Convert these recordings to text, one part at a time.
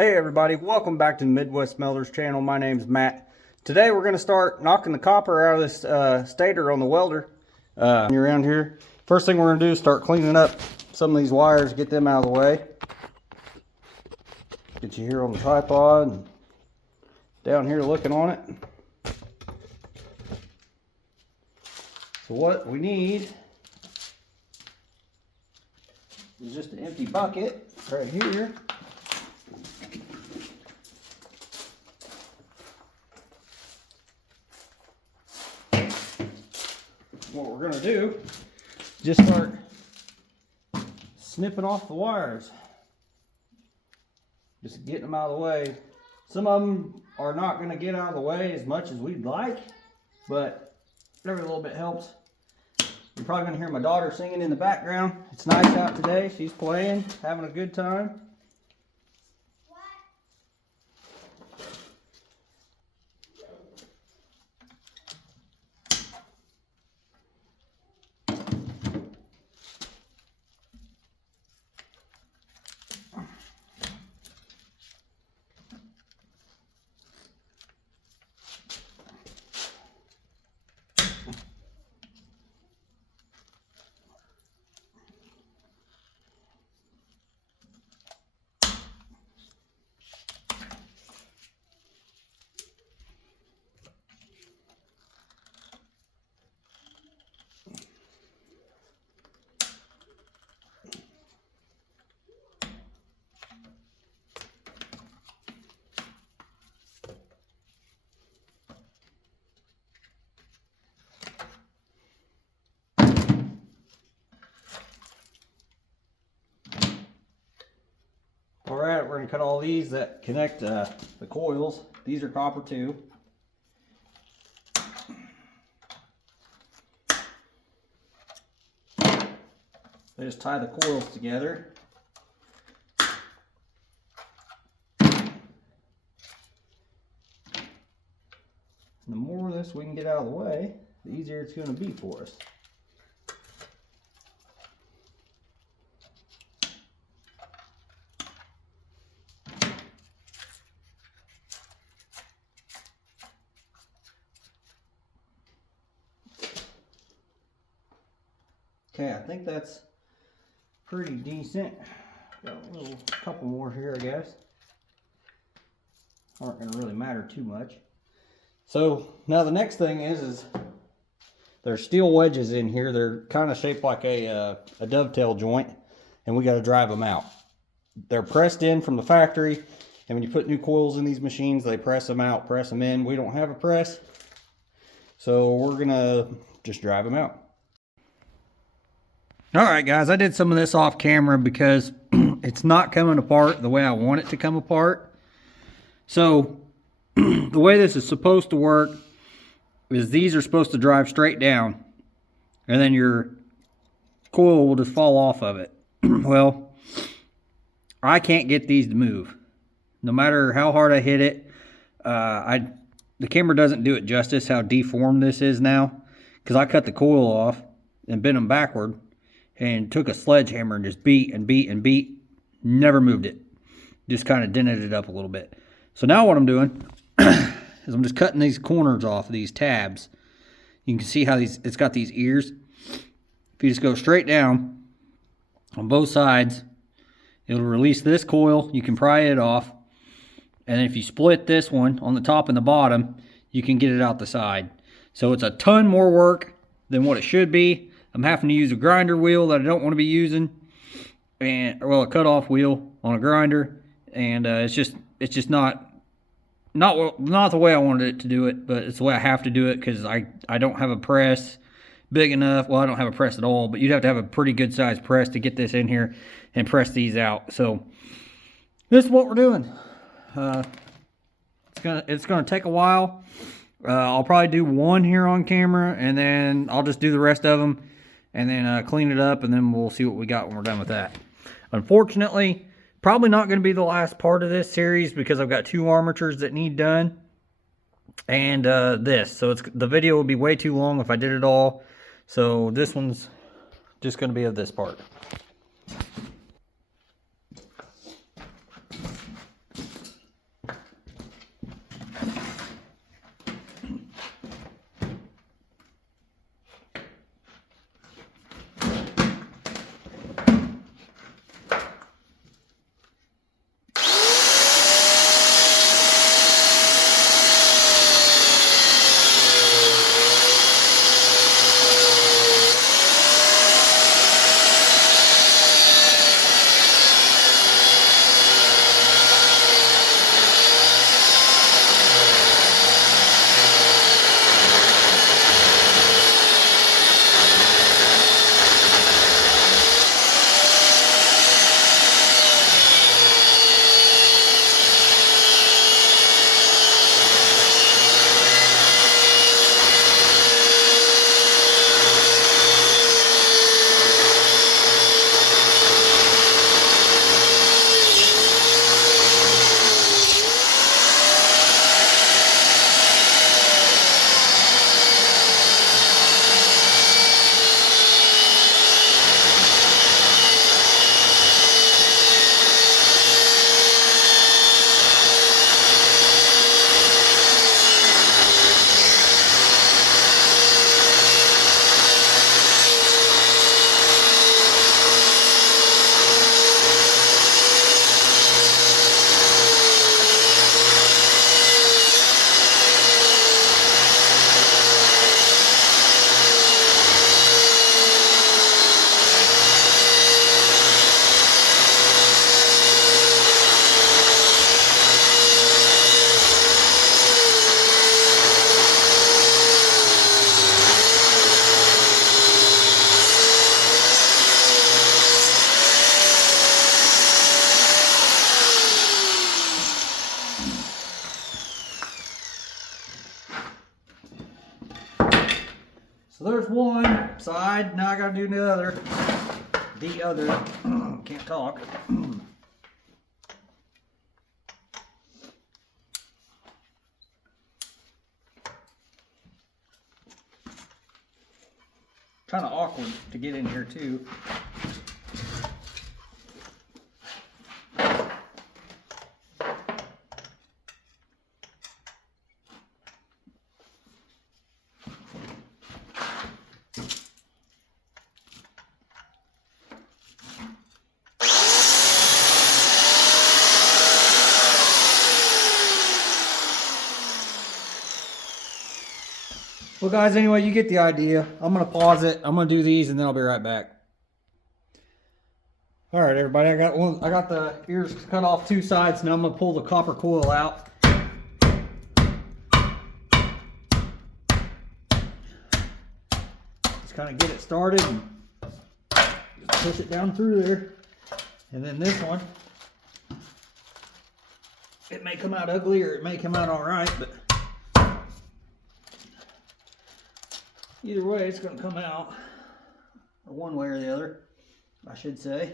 Hey everybody, welcome back to the Midwest Melters channel. My name's Matt. Today we're going to start knocking the copper out of this stator on the welder. Around here. First thing we're going to do is start cleaning up some of these wires, get them out of the way. Get you here on the tripod and down here looking on it. So what we need is just an empty bucket right here. What we're going to do is just start snipping off the wires. Just getting them out of the way. Some of them are not going to get out of the way as much as we'd like, but every little bit helps. You're probably going to hear my daughter singing in the background. It's nice out today. She's playing, having a good time. Alright, we're going to cut all these that connect the coils. These are copper too. They just tie the coils together. And the more of this we can get out of the way, the easier it's going to be for us. Okay, I think that's pretty decent. Got a couple more here, I guess. Aren't going to really matter too much. So now the next thing is there's steel wedges in here. They're kind of shaped like a dovetail joint, and we got to drive them out. They're pressed in from the factory, and when you put new coils in these machines, they press them out, press them in. We don't have a press, so we're going to just drive them out. Alright guys, I did some of this off camera because it's not coming apart the way I want it to come apart. So the way this is supposed to work is these are supposed to drive straight down, and then your coil will just fall off of it. Well, I can't get these to move. No matter how hard I hit it, the camera doesn't do it justice how deformed this is now, because I cut the coil off and bent them backward and took a sledgehammer and just beat and beat and beat. Never moved it. Just kind of dented it up a little bit. So now what I'm doing is I'm just cutting these corners off of these tabs. You can see how it's got these ears. If you just go straight down on both sides, it'll release this coil. You can pry it off. And then if you split this one on the top and the bottom, you can get it out the side. So it's a ton more work than what it should be. I'm having to use a grinder wheel that I don't want to be using, and well, a cutoff wheel on a grinder, and it's just not the way I wanted it to do it, but it's the way I have to do it because I don't have a press big enough. Well, I don't have a press at all, but you'd have to have a pretty good sized press to get this in here and press these out. So this is what we're doing. It's gonna take a while. I'll probably do one here on camera, and then I'll just do the rest of them, and then clean it up, and then we'll see what we got when we're done with that. Unfortunately, probably not going to be the last part of this series because I've got 2 armatures that need done, and this. So the video would be way too long if I did it all. So this one's just going to be of this part. So there's one side. Now I gotta do the other. Can't talk. Kind of awkward to get in here too. Well guys, anyway, you get the idea. I'm going to pause it. I'm going to do these and then I'll be right back. All right, everybody, I got the ears cut off two sides. Now I'm going to pull the copper coil out. Just kind of get it started and just push it down through there. And then this one, it may come out ugly or it may come out all right, but either way, it's going to come out, or one way or the other, I should say.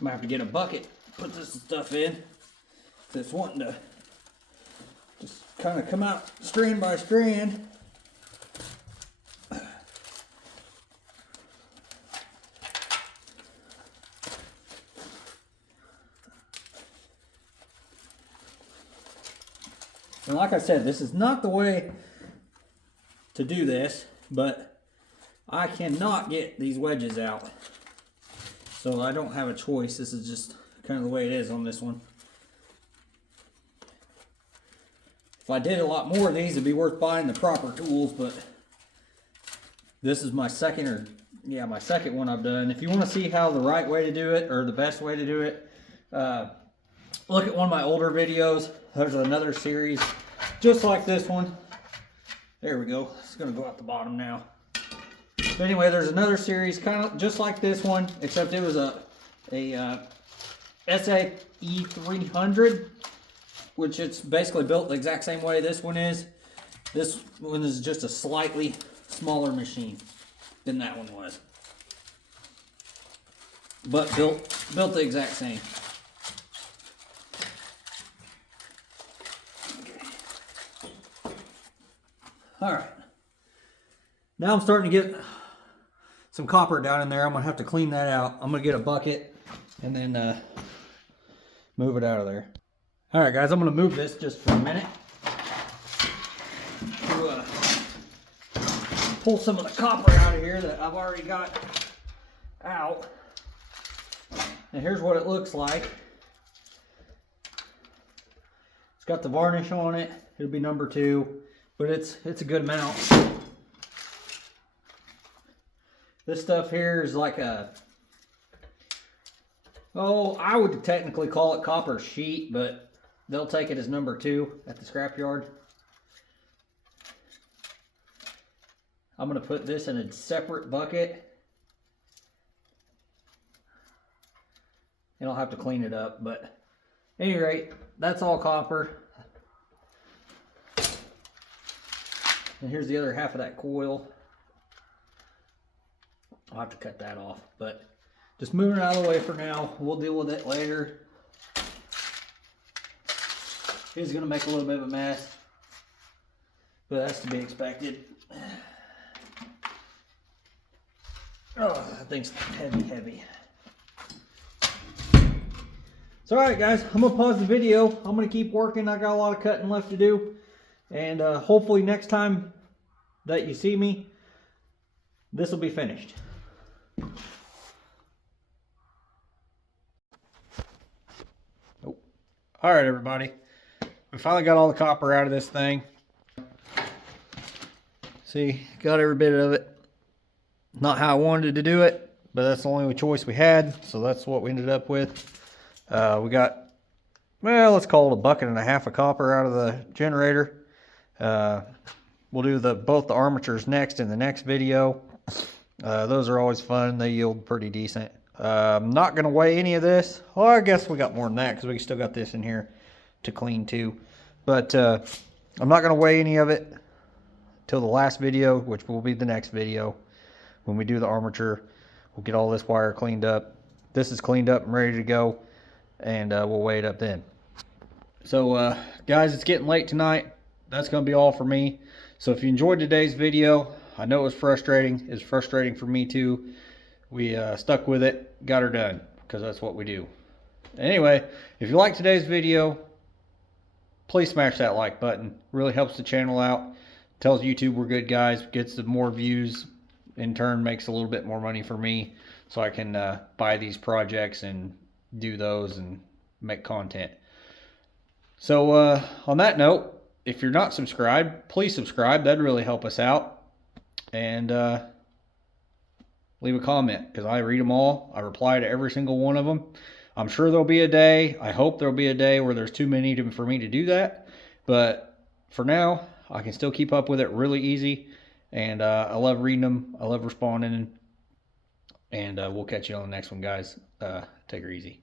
Might have to get a bucket, put this stuff in. It's wanting to just kind of come out strand by strand. And like I said, this is not the way to do this, but I cannot get these wedges out. So I don't have a choice. This is just kind of the way it is on this one. If I did a lot more of these, it'd be worth buying the proper tools, but this is my second one I've done. If you want to see how the right way to do it, or the best way to do it, look at one of my older videos. There's another series just like this one. There we go. It's going to go out the bottom now. But anyway, there's another series kind of just like this one, except it was a sa200, which it's basically built the exact same way this one is. This one is just a slightly smaller machine than that one was, but built the exact same. All right, now I'm starting to get some copper down in there. I'm gonna have to clean that out. I'm gonna get a bucket and then move it out of there. All right, guys, I'm gonna move this just for a minute to pull some of the copper out of here that I've already got out. And here's what it looks like. It's got the varnish on it. It'll be number 2, but it's a good amount. This stuff here is like I would technically call it copper sheet, but they'll take it as number 2 at the scrapyard. I'm going to put this in a separate bucket, and I'll have to clean it up, but at any rate, that's all copper. And here's the other half of that coil. I'll have to cut that off, but just moving it out of the way for now. We'll deal with it later. It's going to make a little bit of a mess, but that's to be expected. Oh, that thing's heavy. So, alright guys, I'm going to pause the video. I'm going to keep working. I got a lot of cutting left to do. And hopefully next time that you see me, this will be finished. Oh. All right, everybody. We finally got all the copper out of this thing. See, got every bit of it. Not how I wanted to do it, but that's the only choice we had, so that's what we ended up with. We got, well, let's call it 1.5 buckets of copper out of the generator. We'll do both the armatures next in the next video. Those are always fun. They yield pretty decent. I'm not going to weigh any of this. Well, I guess we got more than that because we still got this in here to clean too. But I'm not going to weigh any of it till the last video, which will be the next video. When we do the armature, we'll get all this wire cleaned up. This is cleaned up and ready to go, and we'll weigh it up then. So guys, it's getting late tonight. That's going to be all for me. So if you enjoyed today's video, I know it was frustrating. It's frustrating for me too. We stuck with it, got her done, because that's what we do. Anyway, if you like today's video, please smash that like button. Really helps the channel out. Tells YouTube we're good guys, gets some more views. In turn, makes a little bit more money for me, so I can buy these projects and do those and make content. So on that note, if you're not subscribed, please subscribe. That'd really help us out. And leave a comment, because I read them all. I reply to every single one of them. I'm sure there'll be a day, I hope there'll be a day where there's too many for me to do that. But for now, I can still keep up with it really easy. And I love reading them. I love responding. And we'll catch you on the next one, guys. Take her easy.